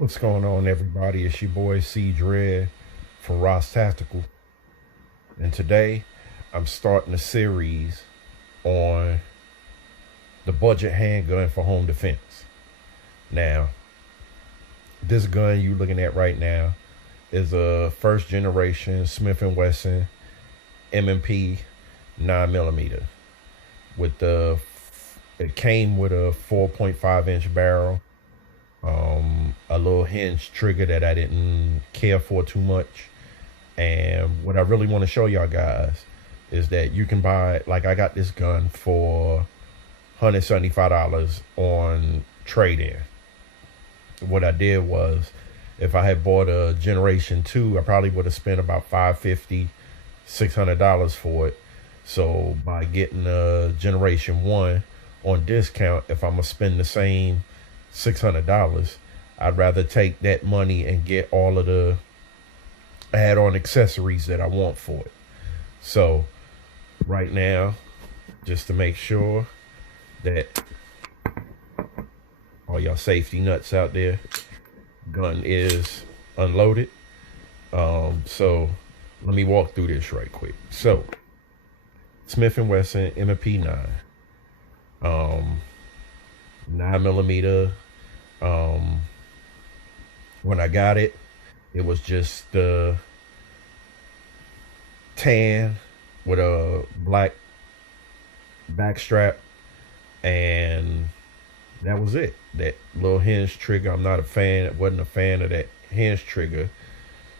What's going on, everybody? It's your boy C Dread for Ross Tactical, and today I'm starting a series on the budget handgun for home defense. Now, this gun you're looking at right now is a first generation Smith & Wesson M&P 9mm with it came with a 4.5-inch barrel, a little hinge trigger that I didn't care for too much. And what I really want to show y'all guys is that you can buy, like, I got this gun for $175 on trade-in. What I did was, if I had bought a Generation 2, I probably would have spent about $550, $600 for it. So by getting a Generation 1 on discount, if I'm going to spend the same $600, I'd rather take that money and get all of the add-on accessories that I want for it. So right now, just to make sure that all y'all safety nuts out there, gun is unloaded. So let me walk through this right quick. So Smith & Wesson M&P 9, 9mm. When I got it, it was just tan with a black backstrap, and that was it. That little hinge trigger, I'm not a fan, wasn't a fan of that hinge trigger.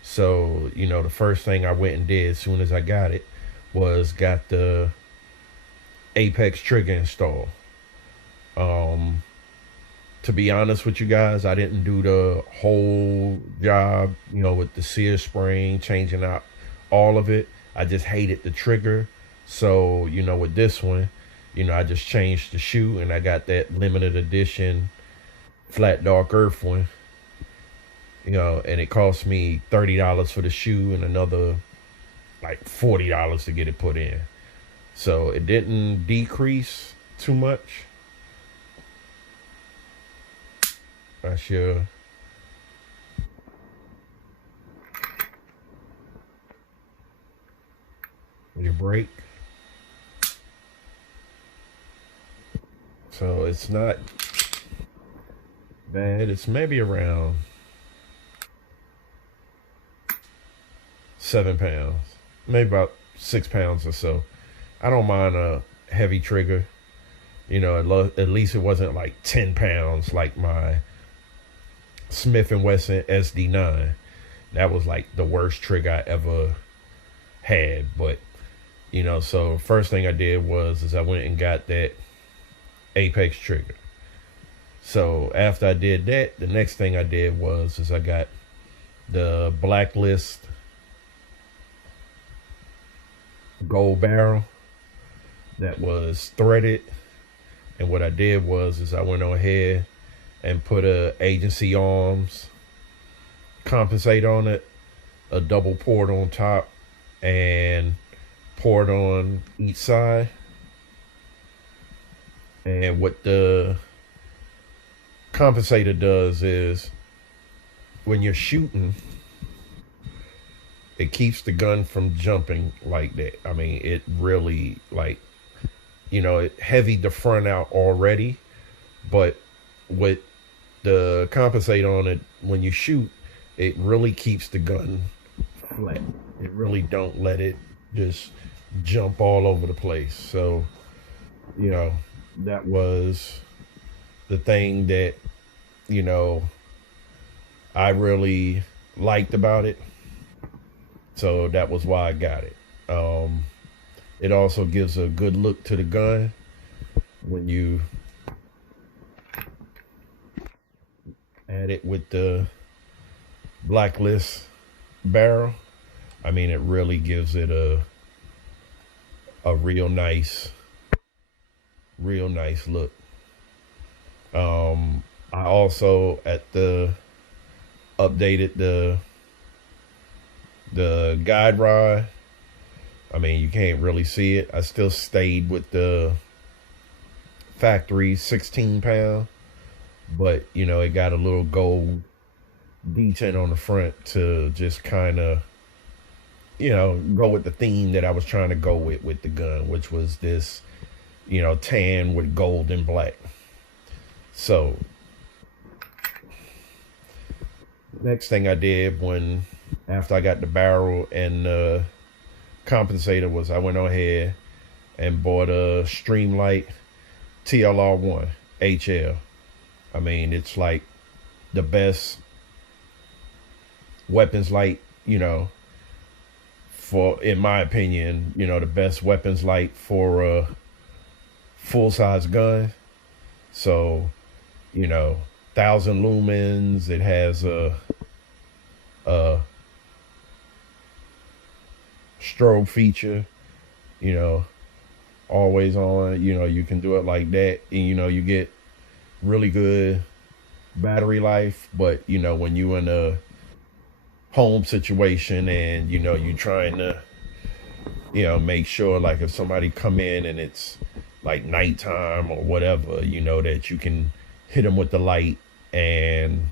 So, the first thing I went and did as soon as I got it was got the Apex trigger installed. To be honest with you guys, I didn't do the whole job, with the sear spring, changing out all of it. I just hated the trigger. So, with this one, I just changed the shoe, and I got that limited edition flat dark earth one, and it cost me $30 for the shoe and another like $40 to get it put in. So it didn't decrease too much. That's your brake. So it's not bad. It's maybe around 7 pounds, maybe about 6 pounds or so. I don't mind a heavy trigger. At least it wasn't like 10 pounds like my Smith & Wesson SD9. That was like the worst trigger I ever had. But so first thing I did was I went and got that Apex trigger. So after I did that, the next thing I did was I got the Blacklist gold barrel that was threaded. And what I did was I went on ahead and put a Agency Arms Compensator on it, a double port on top, and port on each side. And what the Compensator does is, when you're shooting, it keeps the gun from jumping like that. I mean, it really, it heavied the front out already, but with the Compensator on it, when you shoot, it really keeps the gun flat. It really don't let it just jump all over the place. So, that was the thing that, I really liked about it. So that was why I got it. It also gives a good look to the gun when you add it with the Blacklist barrel. I mean, it really gives it a real nice look. I also updated the guide rod. I mean, you can't really see it. I still stayed with the factory 16 pound, but it got a little gold detent on the front to just kind of, go with the theme that I was trying to go with the gun, which was this, tan with gold and black. So next thing I did after I got the barrel and compensator was I went on ahead and bought a Streamlight TLR1 HL. I mean, it's like the best weapons light, for, in my opinion, the best weapons light for a full size gun. So, 1,000 lumens. It has a strobe feature, always on. You can do it like that, and you get really good battery life. But when you in a home situation and you trying to make sure, like, if somebody come in and it's like nighttime or whatever, that you can hit them with the light and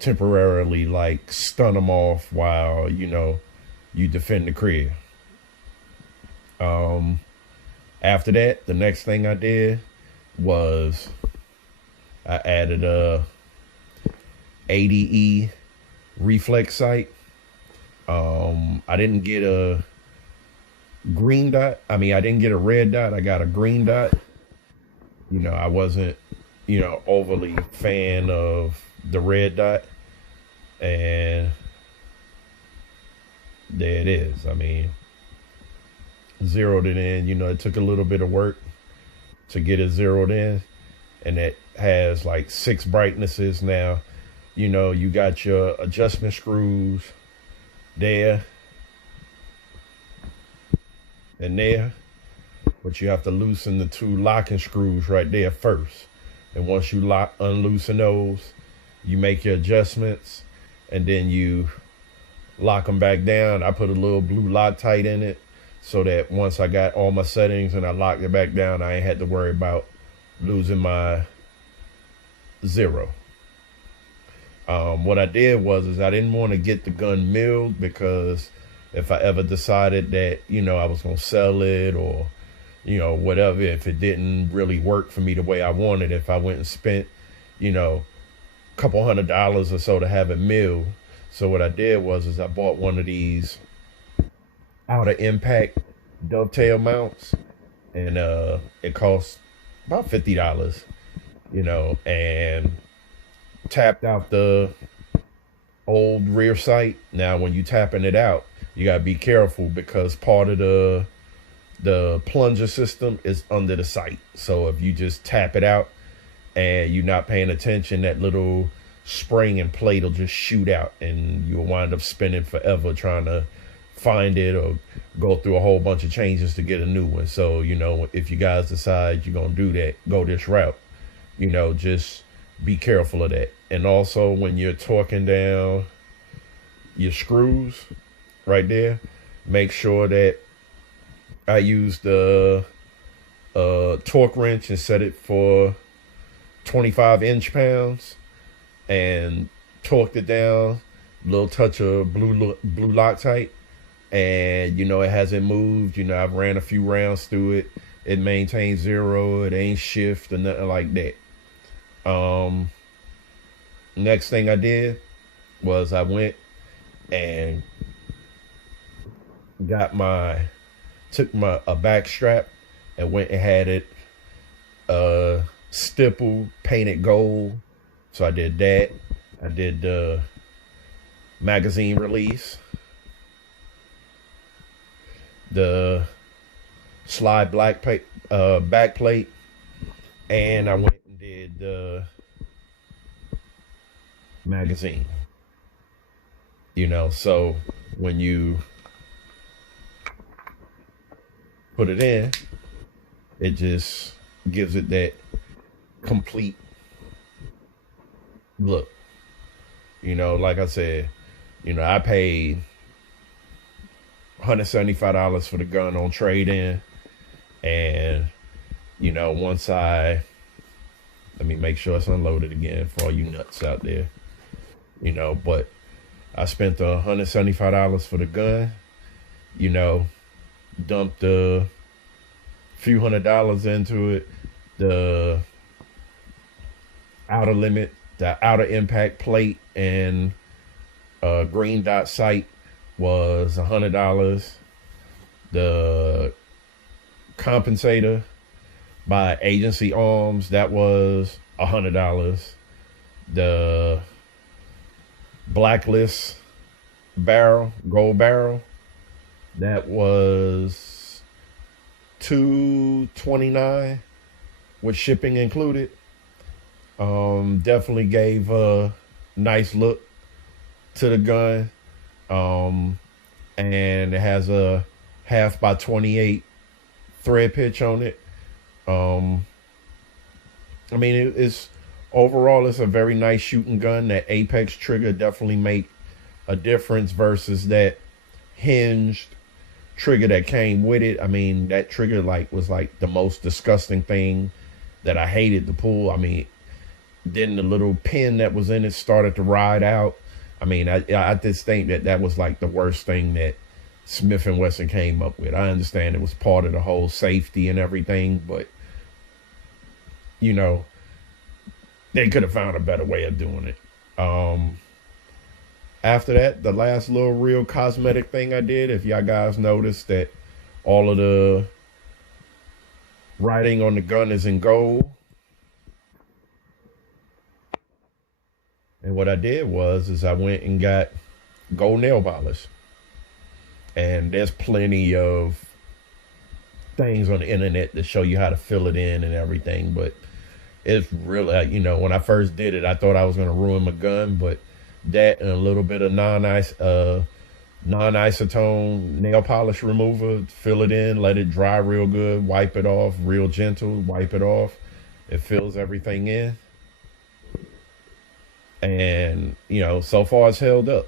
temporarily like stun them off while you defend the crib. After that, the next thing I did was I added a ADE Reflex sight. I didn't get a green dot. I didn't get a red dot. I got a green dot. I wasn't, overly fan of the red dot. And there it is. Zeroed it in. It took a little bit of work to get it zeroed in. And it has like 6 brightnesses now. You got your adjustment screws there and there, but you have to loosen the 2 locking screws right there first. And once you unloosen those, you make your adjustments and then you lock them back down. I put a little blue Loctite in it so that once I got all my settings and I locked it back down, I ain't had to worry about losing my zero. What I did was I didn't want to get the gun milled, because if I ever decided that, I was going to sell it or, whatever, if it didn't really work for me the way I wanted, if I went and spent, a couple $100 or so to have it milled. So what I did was I bought one of these outer impact dovetail mounts, and it cost about $50, and tapped out the old rear sight. Now, when you tapping it out, you gotta be careful, because part of the plunger system is under the sight. So if you just tap it out and you're not paying attention, that little spring and plate will just shoot out, and you'll wind up spending forever trying to find it or go through a whole bunch of changes to get a new one. So, if you guys decide you're gonna do that, go this route, just be careful of that. And also, when you're torquing down your screws right there, make sure that I use the torque wrench and set it for 25 inch-pounds and torqued it down, a little touch of blue Loctite, and it hasn't moved. I've ran a few rounds through it. It maintains zero. It ain't shift or nothing like that. Next thing I did was I went and took a back strap and went and had it stippled, painted gold. So I did that. I did the magazine release, the slide back plate, and I went and did the magazine. So when you put it in, it just gives it that complete look. Like I said, I paid $175 for the gun on trade-in, and once let me make sure it's unloaded again for all you nuts out there. But I spent the $175 for the gun, you know, dumped a few $100s into it. The outer limit, the outer impact plate and green dot sight was $100. The compensator by Agency Arms, that was $100. The blacklist barrel, gold barrel, that was $229 with shipping included. Definitely gave a nice look to the gun. And it has a 1/2x28 thread pitch on it. It's overall, it's a very nice shooting gun. That Apex trigger definitely make a difference versus that hinged trigger that came with it. That trigger was the most disgusting thing that I hated to pull. Then the little pin that was in it started to ride out. I just think that was the worst thing that Smith & Wesson came up with. I understand it was part of the whole safety and everything, but they could have found a better way of doing it. After that, the last little real cosmetic thing I did, if y'all guys noticed that all of the writing on the gun is in gold. And what I did was I went and got gold nail polish. And there's plenty of things on the internet that show you how to fill it in and everything. But it's really, when I first did it, I thought I was going to ruin my gun. But that and a little bit of non-isotone nail polish remover, fill it in, let it dry real good, wipe it off, real gentle, wipe it off. It fills everything in. And, so far it's held up.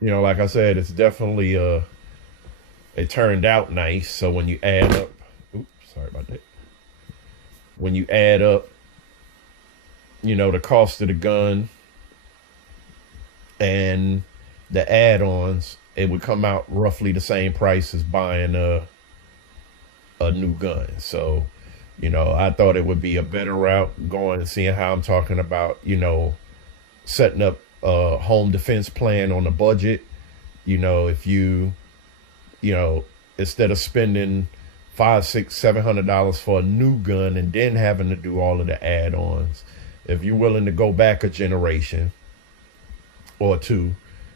Like I said, it's definitely, it turned out nice. So when you add up, sorry about that. When you add up, the cost of the gun and the add-ons, it would come out roughly the same price as buying a new gun. So, I thought it would be a better route going and seeing how I'm talking about, setting up a home defense plan on a budget. If you, instead of spending $500, $600, $700 for a new gun and then having to do all of the add-ons, if you're willing to go back a generation or two,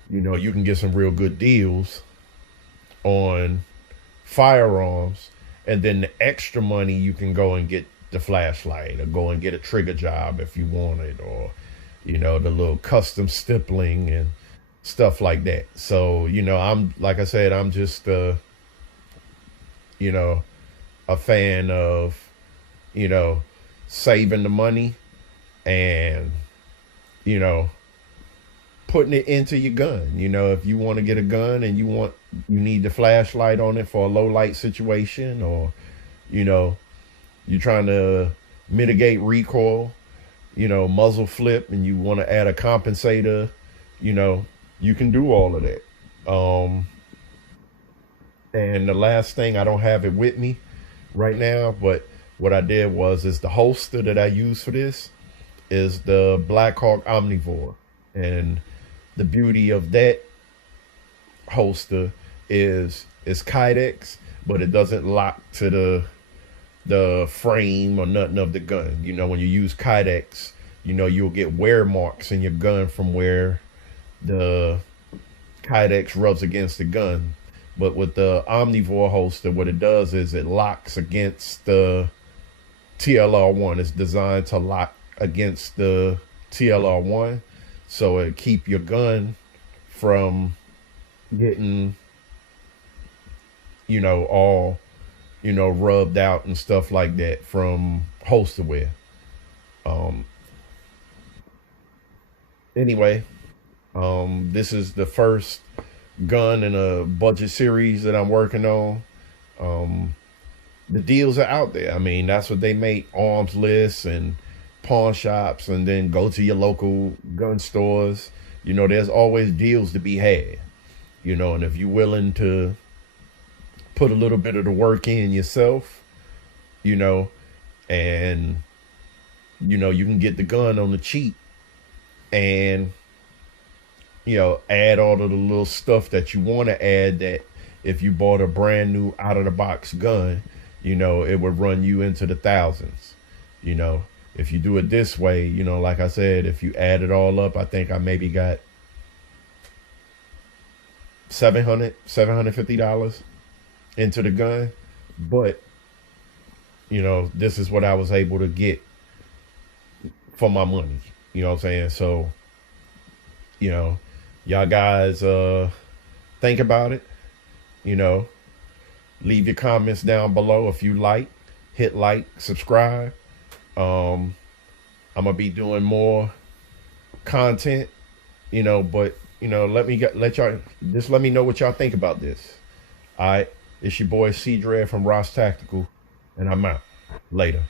you can get some real good deals on firearms. And then the extra money, you can go and get the flashlight or go and get a trigger job if you want it, or, the little custom stippling and stuff like that. So, I'm, like I said, I'm just, a fan of, saving the money and, putting it into your gun. If you want to get a gun and you need the flashlight on it for a low light situation, or, you're trying to mitigate recoil, muzzle flip, and you want to add a compensator, you can do all of that. And the last thing, I don't have it with me right now, but what I did is the holster that I use for this is the Blackhawk Omnivore. And the beauty of that holster is it's Kydex, but it doesn't lock to the frame or nothing of the gun. When you use Kydex, you'll get wear marks in your gun from where the Kydex rubs against the gun. But with the Omnivore holster, what it does is it locks against the TLR1. It's designed to lock against the TLR1. So it keep your gun from getting, all, rubbed out and stuff like that from holster wear. Anyway, this is the first gun in a budget series that I'm working on. The deals are out there. That's what they make arms lists and, pawn shops and then go to your local gun stores. You know, there's always deals to be had. You know, and if you're willing to put a little bit of the work in yourself, you know, and you know, you can get the gun on the cheap and, you know, add all of the little stuff that you want to add, that if you bought a brand new out of the box gun, you know, it would run you into the thousands. You know, if you do it this way, you know, like I said, if you add it all up, I think I maybe got $750 into the gun. But, you know, this is what I was able to get for my money. You know what I'm saying? So, you know, y'all guys think about it. You know, leave your comments down below if you hit like, subscribe. I'm gonna be doing more content, you know, but you know, let y'all just let me know what y'all think about this. All right, it's your boy C Dread from Ross Tactical, and I'm out. Later.